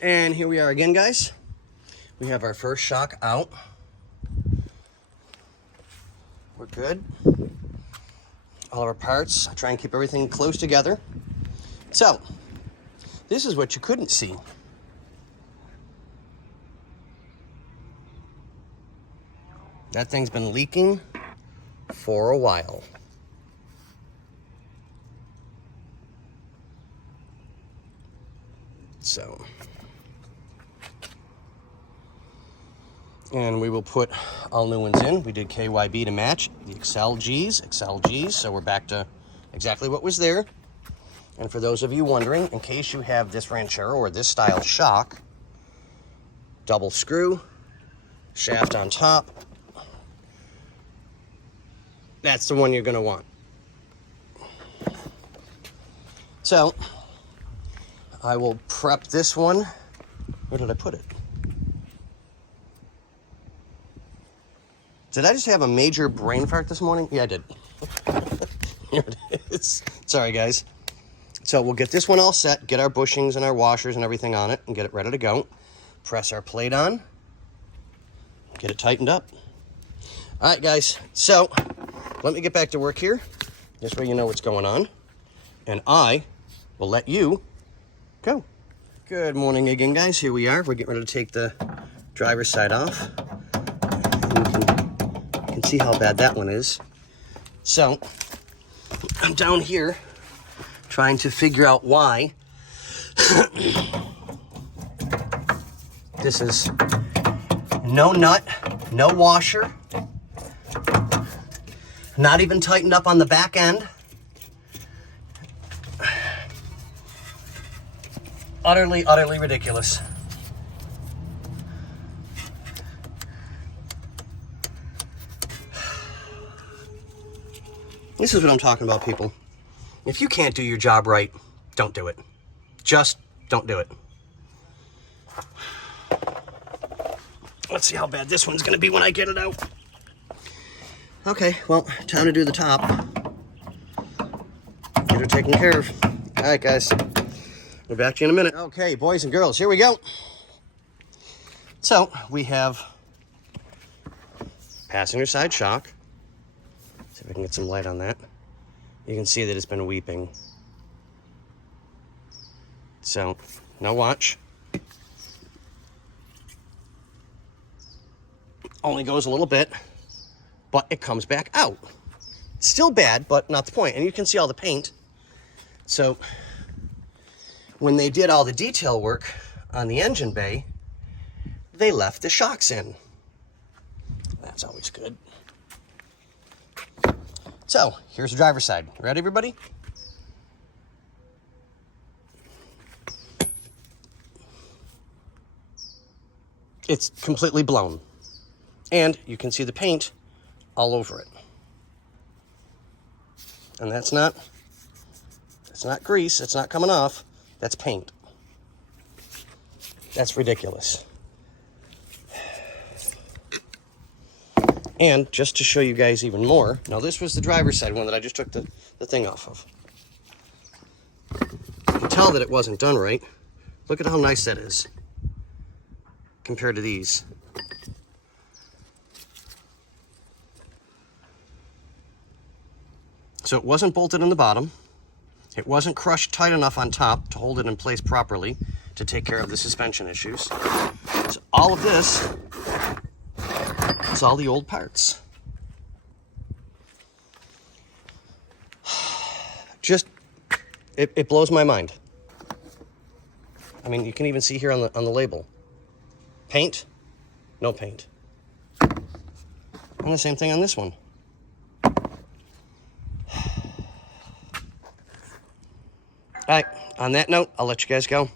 And here we are again, guys. We have our first shock out. We're good. All of our parts, I try and keep everything close together. So, this is what you couldn't see. That thing's been leaking for a while. So, and we will put all new ones in. We did KYB to match the XLGs, so we're back to exactly what was there. And for those of you wondering, in case you have this Ranchero or this style shock, double screw, shaft on top, that's the one you're going to want. So, I will prep this one. Where did I put it? Did I just have a major brain fart this morning? Yeah, I did. Here it is. Sorry, guys. So we'll get this one all set, get our bushings and our washers and everything on it, and get it ready to go. Press our plate on, get it tightened up. All right, guys. So let me get back to work here. This way you know what's going on. And I will let you go. Good morning again, guys. Here we are. We're getting ready to take the driver's side off. You can see how bad that one is. So I'm down here trying to figure out why this is no nut, no washer, not even tightened up on the back end. Utterly, utterly ridiculous. This is what I'm talking about, people. If you can't do your job right, don't do it. Just don't do it. Let's see how bad this one's gonna be when I get it out. Okay, well, time to do the top. Get her taken care of. All right, guys. We're back to you in a minute. Okay, boys and girls, here we go. So, we have passenger side shock. See if I can get some light on that. You can see that it's been weeping. So, no watch. Only goes a little bit, but it comes back out. Still bad, but not the point. And you can see all the paint. So, when they did all the detail work on the engine bay, they left the shocks in. That's always good. So, here's the driver's side. Ready, everybody? It's completely blown. And you can see the paint all over it. And that's not grease, it's not coming off. That's paint. That's ridiculous. And just to show you guys even more, now this was the driver's side one that I just took the thing off of. You can tell that it wasn't done right. Look at how nice that is compared to these. So it wasn't bolted in the bottom. It wasn't crushed tight enough on top to hold it in place properly to take care of the suspension issues. So all of this is all the old parts. Just, it blows my mind. I mean, you can even see here on the label. Paint, no paint. And the same thing on this one. All right, on that note, I'll let you guys go.